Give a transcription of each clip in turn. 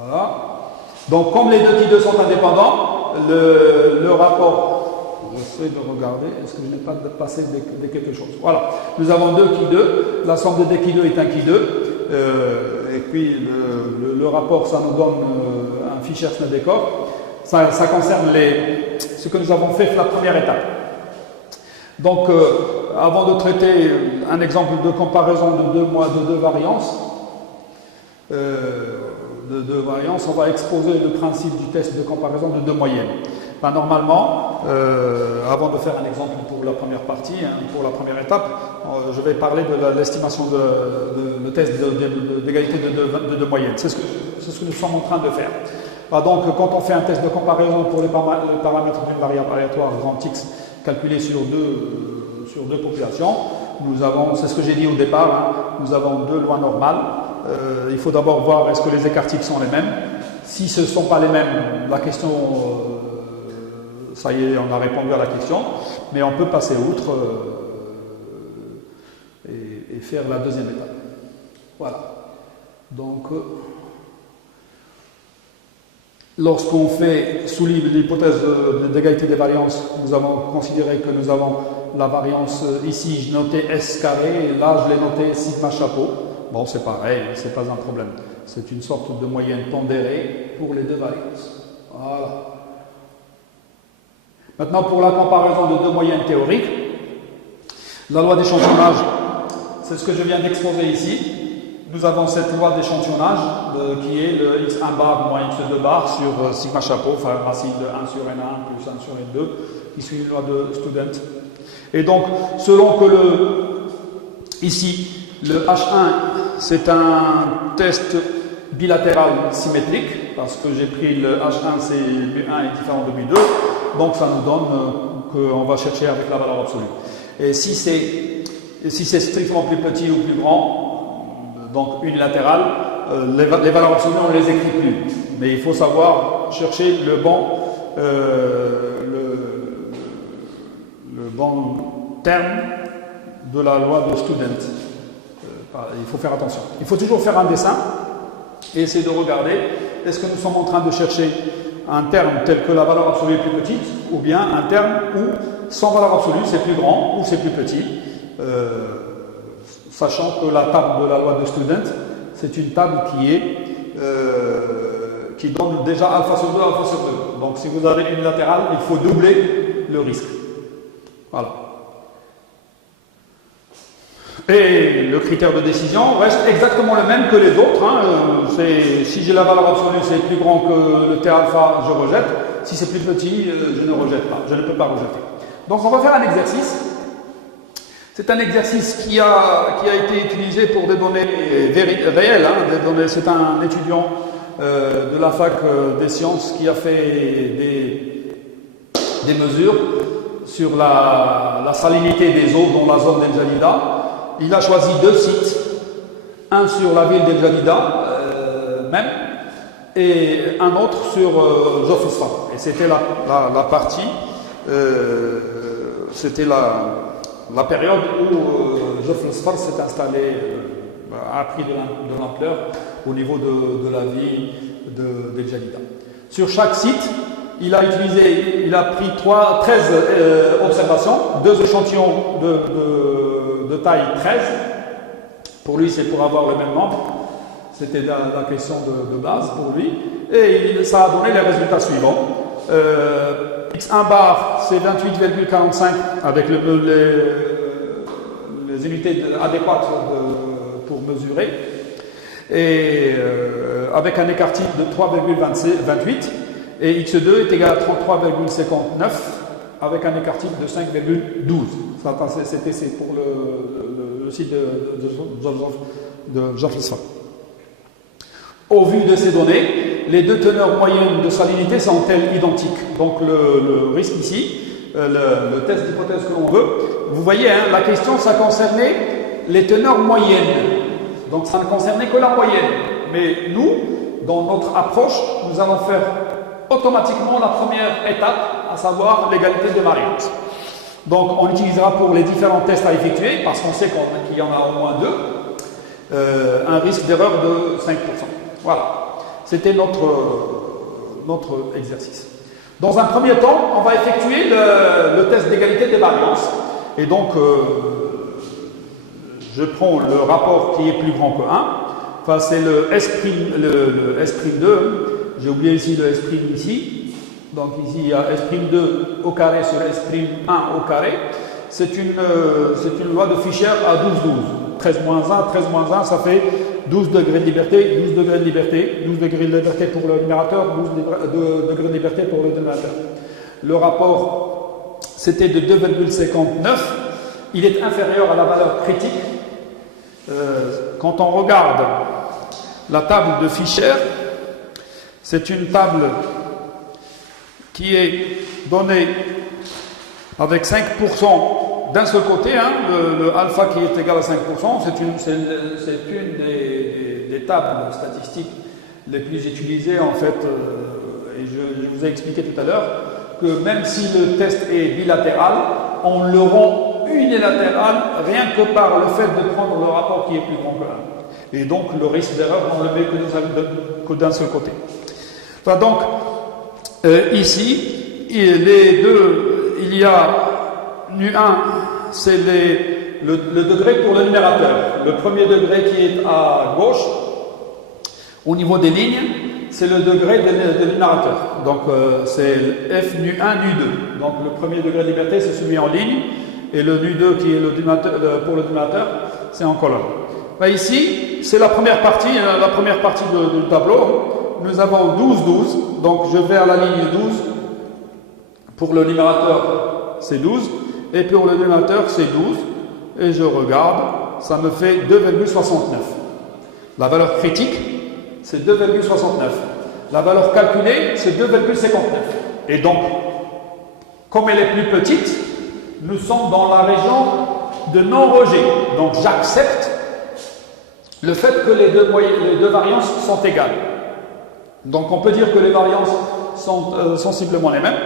Voilà. Donc, comme les deux qui 2 sont indépendants, le rapport, j'essaie de regarder, est-ce que je n'ai pas passé de quelque chose? Voilà. Nous avons 2 qui 2, la somme de 2 qui 2 est 1 qui 2, et puis le rapport, ça nous donne un fichier Snedekov. Ça concerne ce que nous avons fait la première étape. Donc, avant de traiter un exemple de comparaison de deux variances, on va exposer le principe du test de comparaison de 2 moyennes. Ben, normalement, avant de faire un exemple pour la première partie, pour la première étape, je vais parler de l'estimation de test d'égalité de 2 moyennes. C'est ce que nous sommes en train de faire. Ben, donc, quand on fait un test de comparaison pour les paramètres d'une variable aléatoire grand X calculé sur deux populations, nous avons, c'est ce que j'ai dit au départ, nous avons 2 lois normales. Il faut d'abord voir est-ce que les écarts types sont les mêmes. Si ce ne sont pas les mêmes, la question, ça y est, on a répondu à la question, mais on peut passer outre et faire la deuxième étape. Voilà. Donc, lorsqu'on fait sous l'hypothèse d'égalité des variances, nous avons considéré que nous avons la variance ici, je notais S carré, et là je l'ai noté sigma chapeau. Bon, c'est pareil, c'est pas un problème. C'est une sorte de moyenne pondérée pour les 2 variances. Voilà. Maintenant, pour la comparaison de 2 moyennes théoriques, la loi d'échantillonnage, c'est ce que je viens d'exposer ici. Nous avons cette loi d'échantillonnage qui est le x1 bar moins x2 bar sur sigma chapeau, enfin racine de 1 sur n1 plus 1 sur n2, qui suit une loi de Student. Et donc, selon que ici, le H1, c'est un test bilatéral symétrique, parce que j'ai pris le H1, c'est mu1 est différent de mu2, donc ça nous donne qu'on va chercher avec la valeur absolue. Et si c'est strictement plus petit ou plus grand, donc unilatéral, les valeurs absolues, on ne les écrit plus. Mais il faut savoir chercher le bon terme de la loi de Student. Il faut faire attention. Il faut toujours faire un dessin et essayer de regarder est-ce que nous sommes en train de chercher un terme tel que la valeur absolue est plus petite ou bien un terme où sans valeur absolue c'est plus grand ou c'est plus petit, sachant que la table de la loi de Student c'est une table qui donne déjà alpha sur 2, alpha sur 2. Donc si vous avez une latérale, il faut doubler le risque. Voilà. Et le critère de décision reste exactement le même que les autres. Si j'ai la valeur absolue, c'est plus grand que le T alpha, je rejette. Si c'est plus petit, je ne rejette pas. Je ne peux pas rejeter. Donc on va faire un exercice. C'est un exercice qui a été utilisé pour des données réelles. C'est un étudiant de la fac des sciences qui a fait des mesures sur la salinité des eaux dans la zone d'El Jadida. Il a choisi 2 sites, un sur la ville d'El Jadida même, et un autre sur Jof Sfar. Et c'était la partie, c'était la période où Jof Sfar s'est installé, a pris de l'ampleur au niveau de la ville d'El Jadida. Sur chaque site, il a pris 13 observations, 2 échantillons de taille 13. Pour lui, c'est pour avoir le même nombre. C'était la question de base pour lui. Et ça a donné les résultats suivants. X1 bar, c'est 28,45 avec les unités adéquates pour mesurer. Et avec un écart type de 3,28. Et X2 est égal à 33,59 avec un écart type de 5,12. C'est pour le site de Jof Sfar. Au vu de ces données, les 2 teneurs moyennes de salinité sont-elles identiques? Donc le risque ici, le test d'hypothèse que l'on veut, vous voyez, la question, ça concernait les teneurs moyennes. Donc ça ne concernait que la moyenne. Mais nous, dans notre approche, nous allons faire automatiquement la première étape, à savoir l'égalité de variance. Donc on utilisera pour les différents tests à effectuer, parce qu'on sait qu'il y en a au moins 2, un risque d'erreur de 5%. Voilà. C'était notre exercice. Dans un premier temps, on va effectuer le test d'égalité des variances. Et donc, je prends le rapport qui est plus grand que 1. Enfin, c'est le S'2. J'ai oublié ici le S' ici. Donc ici, il y a S'2 au carré sur S'1 au carré. C'est une loi de Fischer à 12-12. 13 moins 1, 13 moins 1, ça fait 12 degrés de liberté, 12 degrés de liberté, 12 degrés de liberté pour le numérateur, 12 degrés de liberté pour le dénominateur. Le rapport, c'était de 2,59. Il est inférieur à la valeur critique. Quand on regarde la table de Fischer, c'est une table qui est donnée avec 5% d'un seul côté, hein, le alpha qui est égal à 5%, c'est une des tables statistiques les plus utilisées en fait, et je vous ai expliqué tout à l'heure que même si le test est bilatéral, on le rend unilatéral rien que par le fait de prendre le rapport qui est plus grand que 1. Et donc le risque d'erreur, on le met que d'un seul côté. Enfin, donc, ici, il y a nu1, c'est le degré pour le numérateur. Le premier degré qui est à gauche, au niveau des lignes, c'est le degré de numérateur. Donc, c'est F nu1, nu2. Donc, le premier degré de liberté, c'est celui en ligne, et le nu2 qui est pour le numérateur, c'est en colonne. Ben, ici, c'est la première partie du tableau. Nous avons 12, 12. Donc, je vais à la ligne 12. Pour le numérateur, c'est 12. Et pour le dénominateur, c'est 12. Et je regarde, ça me fait 2,69. La valeur critique, c'est 2,69. La valeur calculée, c'est 2,59. Et donc, comme elle est plus petite, nous sommes dans la région de non-rejet. Donc, j'accepte le fait que les deux variances sont égales. Donc, on peut dire que les variances sont sensiblement les mêmes.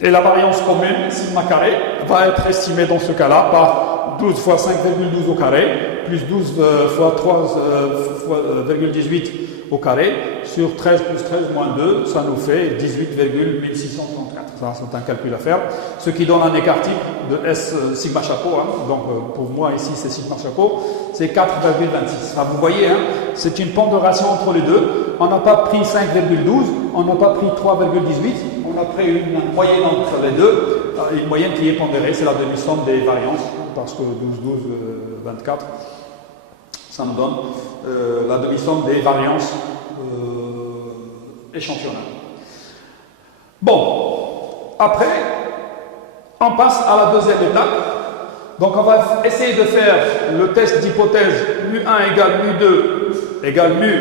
Et la variance commune, sigma carré, va être estimée dans ce cas-là par 12 fois 5,12 au carré, plus 12 fois 3,18 au carré, sur 13 plus 13 moins 2, ça nous fait 18,1634. Ça, c'est un calcul à faire. Ce qui donne un écart type de S sigma chapeau. Hein. Donc, pour moi, ici, c'est sigma chapeau. C'est 4,26. Enfin, vous voyez, hein, c'est une pondération entre les deux. On n'a pas pris 5,12, on n'a pas pris 3,18. On a pris une moyenne entre les deux, une moyenne qui est pondérée, c'est la demi-somme des variances, parce que 12, 12, 24, ça me donne la demi-somme des variances échantillonnales. Bon, après, on passe à la deuxième étape. Donc on va essayer de faire le test d'hypothèse mu1 égale mu2 égale mu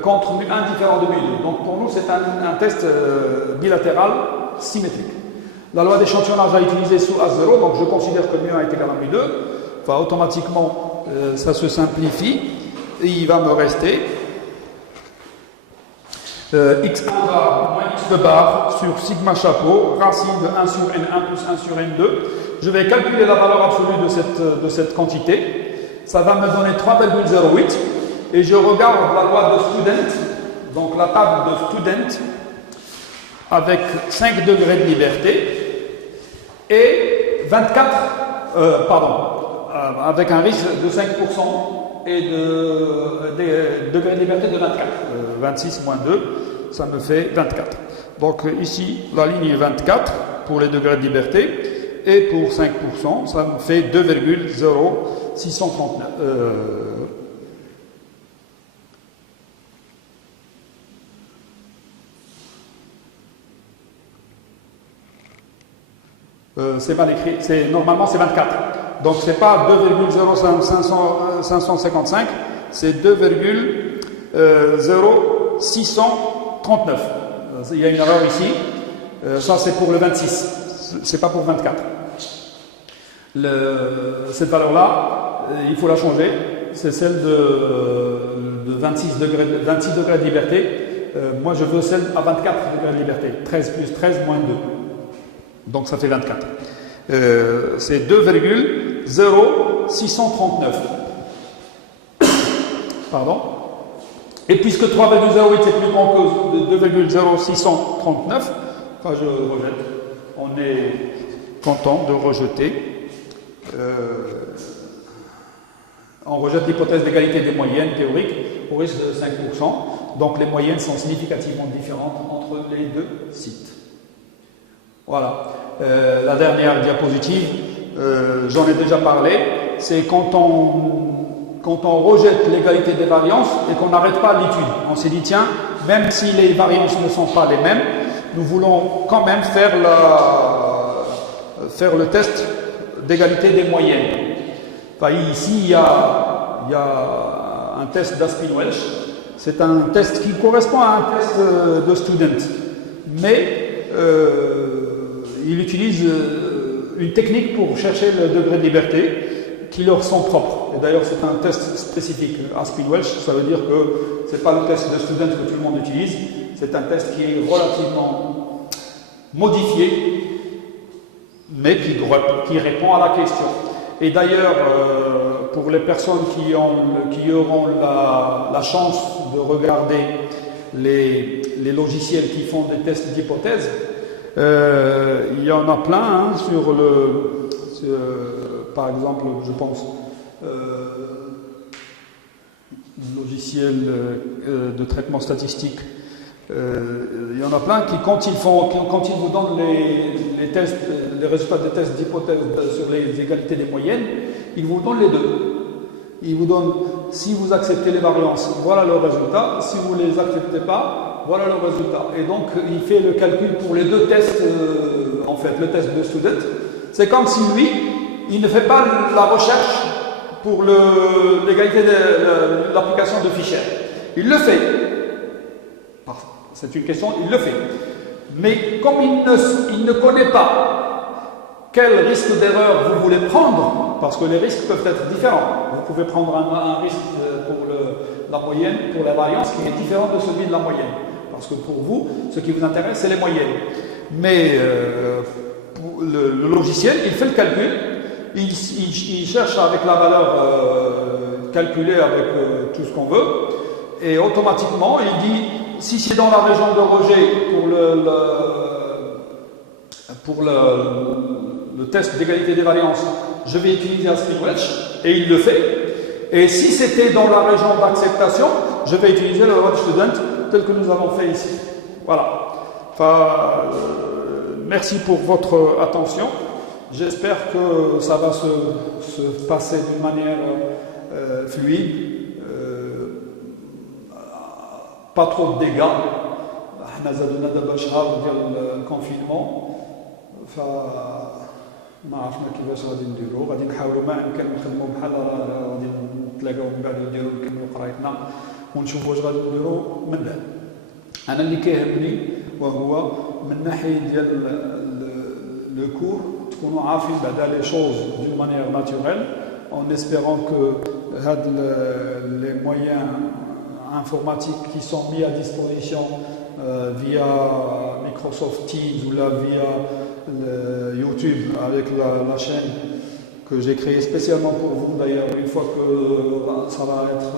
contre mu1 différent de mu2. Donc pour nous, c'est un test bilatéral symétrique. La loi d'échantillonnage a utilisé sous A0, donc je considère que mu1 est égal à mu2. Enfin, automatiquement, ça se simplifie. Et il va me rester x1 bar moins x2 bar sur sigma chapeau, racine de 1 sur n1 plus 1 sur n2. Je vais calculer la valeur absolue de cette quantité. Ça va me donner 3,08. Et je regarde la loi de Student, donc la table de Student, avec 5 degrés de liberté et 24, avec un risque de 5% et de degrés de liberté de 24. 26 moins 2, ça me fait 24. Donc ici, la ligne est 24 pour les degrés de liberté et pour 5%, ça me fait 2,0639. C'est mal écrit, normalement c'est 24. Donc c'est pas 2,0555, c'est 2,0639. Il y a une erreur ici. Ça c'est pour le 26, c'est pas pour 24. Cette valeur-là, il faut la changer. C'est celle de 26 degrés de liberté. Moi je veux celle à 24 degrés de liberté. 13 plus 13 moins 2. Donc ça fait 24. C'est 2,0639. Pardon. Et puisque 3,08 est plus grand que 2,0639, enfin je rejette. On est content de rejeter. On rejette l'hypothèse d'égalité des moyennes théoriques au risque de 5%. Donc les moyennes sont significativement différentes entre les deux sites. Voilà. La dernière diapositive, j'en ai déjà parlé, c'est quand on rejette l'égalité des variances et qu'on n'arrête pas l'étude. On s'est dit, tiens, même si les variances ne sont pas les mêmes, nous voulons quand même faire le test d'égalité des moyennes. Enfin, ici, il y a un test d'Aspin-Welch. C'est un test qui correspond à un test de student. Mais il utilise une technique pour chercher le degré de liberté qui leur sont propres. Et d'ailleurs, c'est un test spécifique. Aspin-Welch, ça veut dire que ce n'est pas le test de student que tout le monde utilise. C'est un test qui est relativement modifié, mais qui répond à la question. Et d'ailleurs, pour les personnes qui auront la chance de regarder les logiciels qui font des tests d'hypothèse, il y en a plein sur par exemple, je pense, logiciel de traitement statistique. Il y en a plein qui, quand ils vous donnent les résultats des tests d'hypothèse sur les égalités des moyennes, ils vous donnent les deux. Ils vous donnent, si vous acceptez les variances, voilà le résultat. Si vous ne les acceptez pas, voilà le résultat. Et donc, il fait le calcul pour les deux tests, en fait, le test de student. C'est comme si lui, il ne fait pas la recherche pour l'égalité de l'application de Fisher. Il le fait. C'est une question, il le fait. Mais comme il ne connaît pas quel risque d'erreur vous voulez prendre, parce que les risques peuvent être différents. Vous pouvez prendre un risque pour la moyenne, pour la variance, qui est différent de celui de la moyenne. Parce que pour vous, ce qui vous intéresse, c'est les moyennes. Mais le logiciel, il fait le calcul, il cherche avec la valeur calculée avec tout ce qu'on veut, et automatiquement, il dit, si c'est dans la région de rejet pour le test d'égalité des variances, je vais utiliser Aspin-Welch, et il le fait. Et si c'était dans la région d'acceptation, je vais utiliser le Rod Student tel que nous avons fait ici. Voilà. Enfin, merci pour votre attention. J'espère que ça va se passer d'une manière fluide. Pas trop de dégâts. حنا زادونا دابا شهر ديال الكونفينمون فما عرفنا كيفاش غادي نديرو. غادي نحاولوا ما امكن نخدموا بحال غادي نتلاقاو من بعد نديرو نكملوا قرايتنا ونشوفوا واش غادي نديرو من بعد. انا اللي كيهمني وهو من ناحيه ديال لو كور تكونوا عارفين بعدا لي شوز دون مانيير ناتوريل en espérant que les moyens informatiques qui sont mis à disposition via Microsoft Teams ou là via YouTube avec la chaîne que j'ai créée spécialement pour vous d'ailleurs une fois que ça va être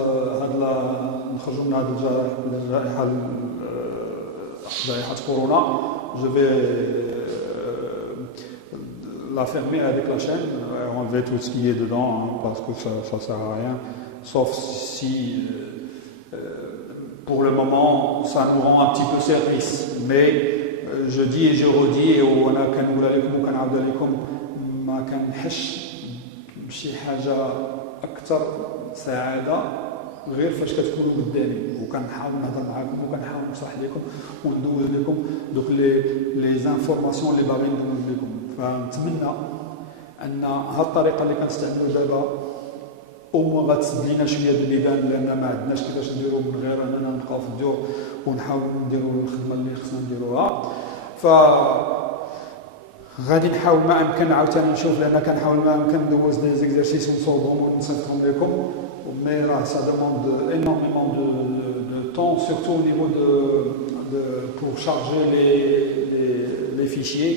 je vais la fermer avec la chaîne, enlever tout ce qui est dedans parce que ça ne sert à rien, sauf si pour le moment ça nous rend un petit peu service. Mais je dis et je redis et وانا كنقول لكم وكنعاود لكم ما كنحش بشي حاجه اكثر سعاده غير فاش كتكونوا قدامي وكنحاول نهضر معاكم وكنحاول نشرح لكم وندوز لكم دوك لي زانفورماسيون اللي باغي ندوز لكم. فنتمنى ان هذه الطريقه اللي كنستعملوا دابا او غتسد لينا شويه البيبان لان ما عندناش كيفاش نديرو من غير اننا نبقاو في الدور ونحاولوا نديرو الخدمه اللي خصنا نديروها. ف غادي نحاول ما امكن عاوتاني نشوف لان كنحاول ما امكن ندوز دي زيكزارسيس ونصوبهم ونصيفطهم لكم. Mais là, ça demande énormément de temps, surtout au niveau pour charger les fichiers.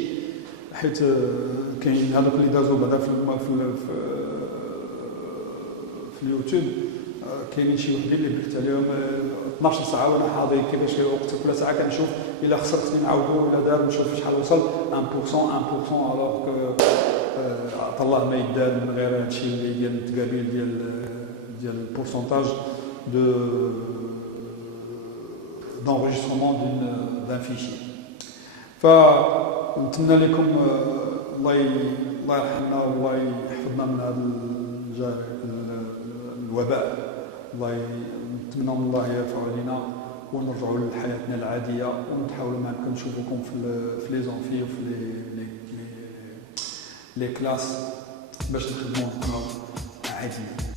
حيت كاين هذوك اللي دازوا بعدا في اليوتيوب كاينين شي وحدين اللي درت عليهم 12 ساعه وانا حاضر كيفاش في وقت كل ساعه كنشوف الا خسرت نعاودو ولا دار نشوف شحال وصل 1% 1% الوغ كو عطا الله ما يدار من غير هادشي اللي ديال التقابيل ديال البورسونتاج دو d'enregistrement d'un fichier. فنتمنى لكم الله يرحمنا والله يحفظنا من هذا الوباء. الله نتمنى من الله يرفع علينا ونرجعوا لحياتنا العاديه ونحاولوا ما يمكن نشوفكم في لي زونفي وفي لي كلاس باش نخدموا عادي.